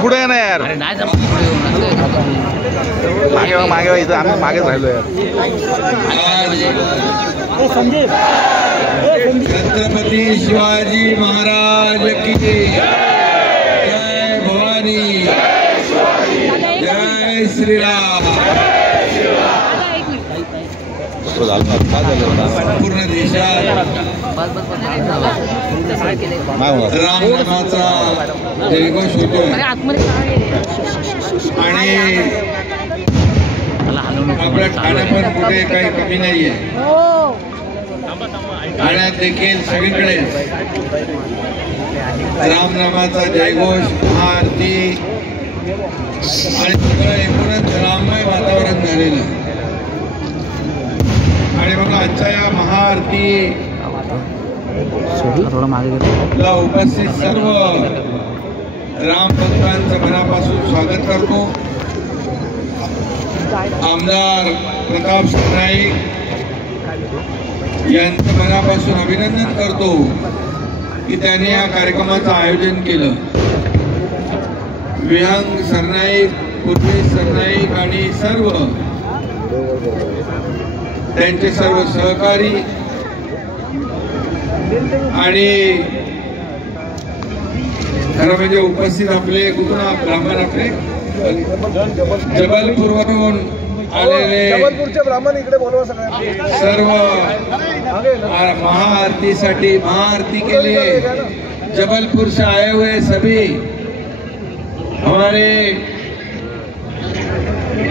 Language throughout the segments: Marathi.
पुढे ना यार, मागे मागे इथं आम्ही मागेच राहिलो यार. छत्रपती शिवाजी महाराज की जय. भवानी जय श्रीराम. पूर्ण देशात रामनामाचा जयघोष होतो आणि आपल्या ठाण्यात पण कुठे काही कमी नाहीये. ठाण्यात देखील सगळीकडे रामनामाचा जयघोष, महाआरती आणि सगळं एकूणच राममय वातावरण झालेलं. आणि मग आजच्या या महाआरतीला उपस्थित सर्व राम भक्तांचं मनापासून स्वागत करतो. आमदार प्रताप सरनाईक यांचं मनापासून अभिनंदन करतो की त्यांनी या कार्यक्रमाचं आयोजन केलं. विहंग सरनाईक, पूर्वी सरनाईक आणि सर्व त्यांचे सर्व सहकारी आणि खरं म्हणजे उपस्थित आपले कुठून ब्राह्मण आपले जबलपूरवरून आलेले ब्राह्मण इकडे बोलवा सर्व महाआरतीसाठी महाआरती के लिए जबलपुर से आए हुए सभी हमारे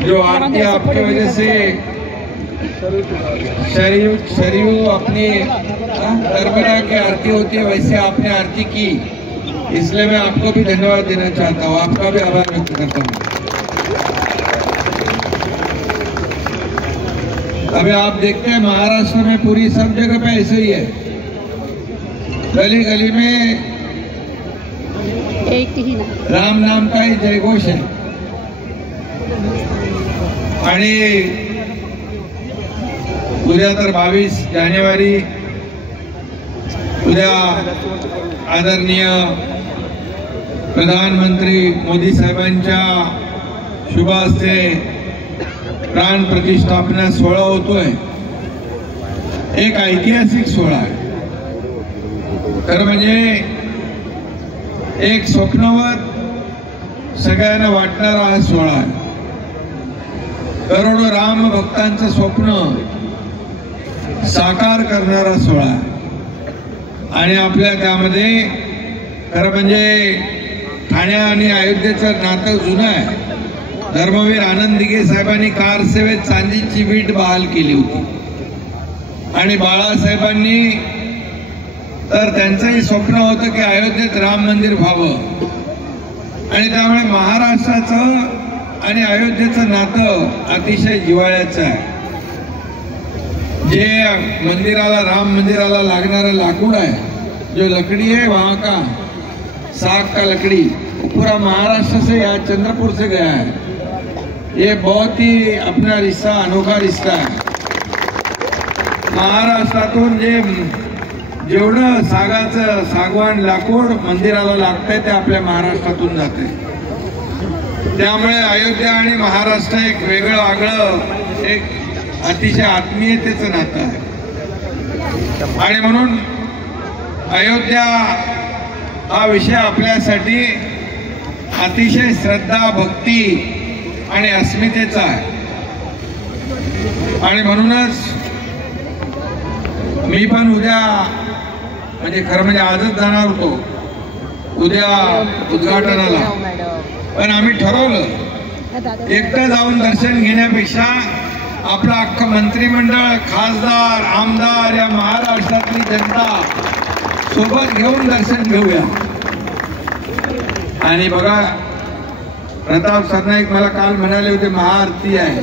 जो आरती आपकी वजह से शरीर अपनी नर्मदा की आरती होती है, वैसे आपने आरती की, इसलिए मैं आपको भी धन्यवाद देना चाहता हूँ, आपका भी आभार व्यक्त करता हूँ. अभी आप देखते हैं महाराष्ट्र में पूरी सब जगह पे ऐसे ही है. गली गली में राम नाम का ही जयघोष है. आणि उद्या तर 22 जानेवारी उद्या आदरणीय प्रधानमंत्री मोदी साहेबांच्या शुभ हस्ते प्राण प्रतिष्ठापना सोहळा होतोय. एक ऐतिहासिक सोहळा आहे. खरं म्हणजे एक स्वप्नवत सगळ्यांना वाटणारा हा सोहळा आहे. करोडो राम भक्तांचं स्वप्न साकार करणारा सोहळा आणि आपल्या त्यामध्ये खरं म्हणजे ठाणे आणि अयोध्येचं नातं जुनं आहे. धर्मवीर आनंद दिघे साहेबांनी कार सेवेत चांदीची वीट बहाल केली होती आणि बाळासाहेबांनी तर त्यांचंही स्वप्न होतं की अयोध्येत राम मंदिर व्हावं आणि त्यामुळे महाराष्ट्राचं आणि अयोध्येचं नातं अतिशय जिव्हाळ्याचं आहे. जे मंदिराला राम मंदिराला लागणारा लाकूड है, जो लकड़ी है वहाँ का साग का लकड़ी पूरा महाराष्ट्र से या चंद्रपुर से गया है. ये बहुत ही अपना रिश्ता अनोखा रिश्ता है. महाराष्ट्रातून जेवढं सागाचं सागवान लाकूड मंदिराला लागतंय ते आपल्या महाराष्ट्रातून जाते. त्यामुळे अयोध्या आणि महाराष्ट्र एक वेगळं आगळं एक अतिशय आत्मीयतेचं नातं आहे. आणि म्हणून अयोध्या हा विषय आपल्यासाठी अतिशय श्रद्धा, भक्ती आणि अस्मितेचा आहे. आणि म्हणूनच मी पण उद्या म्हणजे खरं म्हणजे आजच जाणार होतो उद्या उद्घाटनाला, पण आम्ही ठरवलं एकटं जाऊन दर्शन घेण्यापेक्षा आपलं अख्खं मंत्रिमंडळ, खासदार, आमदार या महाराष्ट्रातली जनता सोबत घेऊन दर्शन घेऊया. आणि बघा प्रताप सरनाईक मला काल म्हणाले होते महाआरती आहे.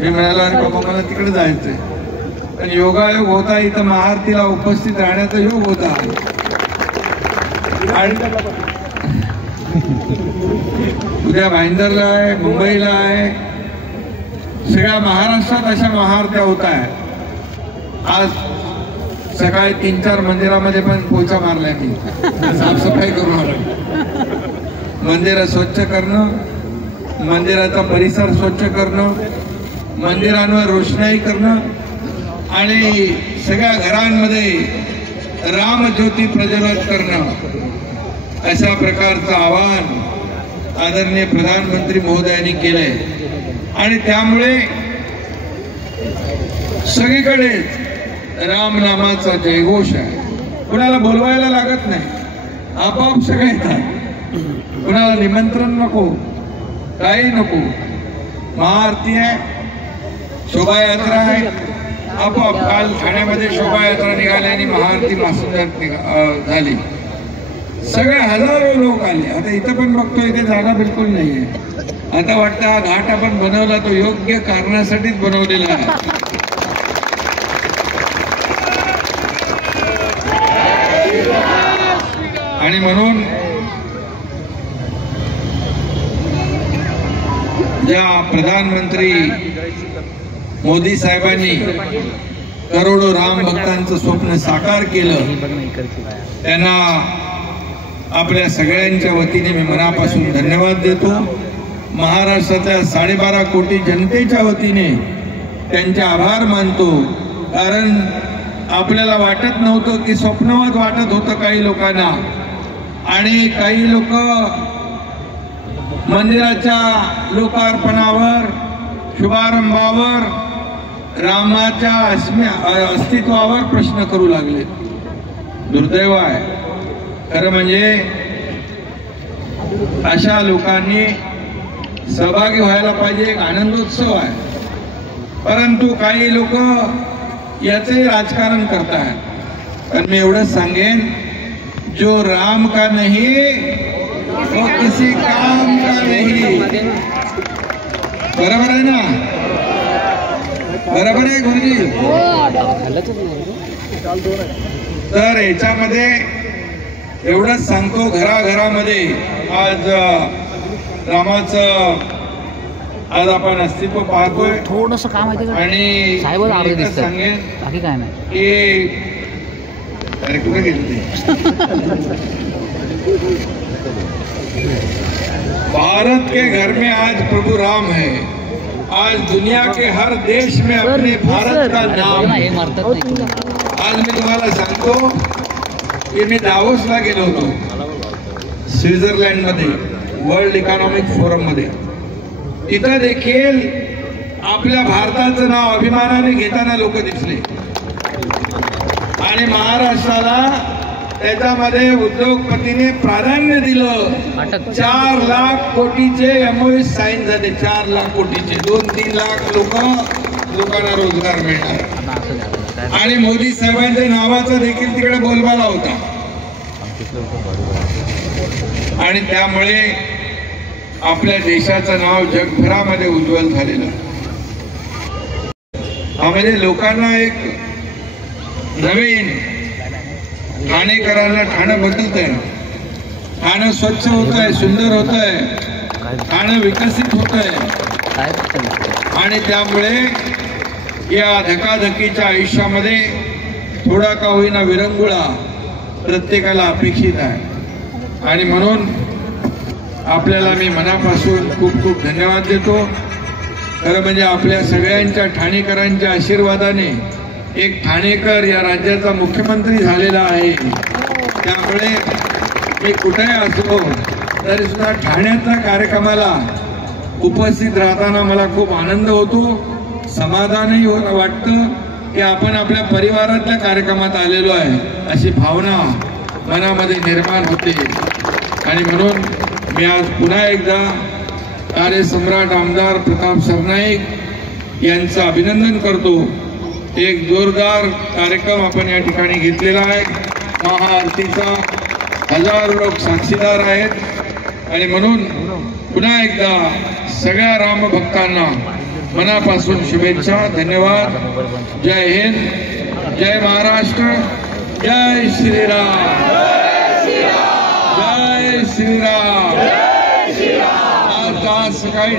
मी म्हणालो अरे बाबा मला तिकडे जायचंय. पण योगायोग होता, इथं महाआरतीला उपस्थित राहण्याचा योग होता. आणि उद्या भाईंदरला आहे, मुंबईला आहे, सगळ्या महाराष्ट्रात अशा महाआरत्या होत आहेत. आज सकाळी 3-4 मंदिरामध्ये पण पोचा मारलाय मी, साफसफाई करून आलो. मंदिरं स्वच्छ करणं, मंदिराचा परिसर स्वच्छ करणं, मंदिरांवर रोषणाई करणं आणि सगळ्या घरांमध्ये रामज्योती प्रज्वलित करणं, अशा प्रकारचं आवाहन आदरणीय प्रधानमंत्री महोदयांनी केलंय. आणि त्यामुळे सगळीकडे रामनामाचा जयघोष आहे. कुणाला बोलवायला लागत नाही, आपोआप सगळे येतात. कुणाला निमंत्रण नको, काही नको. महाआरती आहे, शोभायात्रा आहे, आपोआप. काल ठाण्यामध्ये शोभायात्रा निघाली आणि महाआरती मासूदात झाली. सगळे हजारो लोक आले. आता इथं पण बघतो, इथे जागा बिलकुल नाहीये. आता वाटतं हा घाट आपण बनवला तो योग्य कारणासाठीच बनवलेला आहे. आणि म्हणून ज्या प्रधानमंत्री मोदी साहेबांनी करोडो राम भक्तांचं स्वप्न साकार केलं, त्यांना आपल्या सगळ्यांच्या वतीने मी मनापासून धन्यवाद देतो. महाराष्ट्रातल्या 12.5 कोटी जनतेच्या वतीने त्यांचे आभार मानतो. कारण आपल्याला वाटत नव्हतं की स्वप्नवत वाटत होतं काही लोकांना. आणि काही लोक मंदिराच्या लोकार्पणावर, शुभारंभावर, रामाच्या अस्तित्वावर प्रश्न करू लागले. दुर्दैव आहे खरं म्हणजे. अशा लोकांनी सहभागी व्हायला पाहिजे, एक आनंदोत्सव आहे. परंतु काही लोक याचे राजकारण करतात. पण मी एवढंच सांगेन, जो राम का नहीं वो किसी काम का नहीं. बरोबर आहे ना? बरोबर आहे गुरुजी? तर याच्यामध्ये एवढंच सांगतो, घराघरामध्ये आज रामाचं आज आपण अस्तित्व पाहतोय. थोडंसं काम आहे आणि सांगेन बाकी काय नाही की अरे कुठे गेले, भारत के घर में आज प्रभु राम है. आज दुनिया के हर देश में अपने भारत का नाम. आज मी तुम्हाला सांगतो की मी दावोसला गेलो होतो, स्वित्झर्लंड मध्ये, वर्ल्ड इकॉनॉमिक फोरम मध्ये. तिथं देखील आपल्या भारताचं नाव अभिमानाने घेताना लोक दिसले. आणि महाराष्ट्राला त्याच्यामध्ये उद्योगपतीने प्राधान्य दिलं. 4 लाख कोटीचे MOU साईन झाले. 4 लाख कोटीचे 2-3 लाख लोकांना रोजगार मिळणार. आणि मोदी साहेबांच्या नावाचा देखील तिकडे बोलबाला होता. आणि त्यामुळे आपल्या देशाचं नाव जगभरामध्ये उज्ज्वल झालेलं. म्हणजे लोकांना एक नवीन, ठाणेकरांना ठाणं बदलत आहे. ठाणं स्वच्छ होत आहे, सुंदर होत आहे, ठाणं विकसित होत आहे. आणि त्यामुळे या धकाधकीच्या आयुष्यामध्ये थोडा का होईना विरंगुळा प्रत्येकाला अपेक्षित आहे. आणि म्हणून आपल्याला मी मनापासून खूप खूप धन्यवाद देतो. खरं म्हणजे आपल्या सगळ्यांच्या ठाणेकरांच्या आशीर्वादाने एक ठाणेकर या राज्याचा मुख्यमंत्री झालेला आहे. त्यामुळे मी कुठेही असलो तरी सुद्धा ठाण्याच्या कार्यक्रमाला उपस्थित राहताना मला खूप आनंद होतो, समाधानही वाटतं की आपण आपल्या परिवारातल्या कार्यक्रमात आलेलो आहे, अशी भावना मनामध्ये निर्माण होते. आणि म्हणून मी आज पुन्हा एकदा कार्यसम्राट आमदार प्रताप सरनाईक यांचं अभिनंदन करतो. एक जोरदार कार्यक्रम आपण या ठिकाणी घेतलेला आहे. महाआरतीचा हजारो लोक साक्षीदार आहेत. आणि म्हणून पुन्हा एकदा सगळ्या रामभक्तांना मनापासून शुभेच्छा. धन्यवाद. जय हिंद, जय महाराष्ट्र, जय श्रीराम, जय श्रीराम. आज सकाळी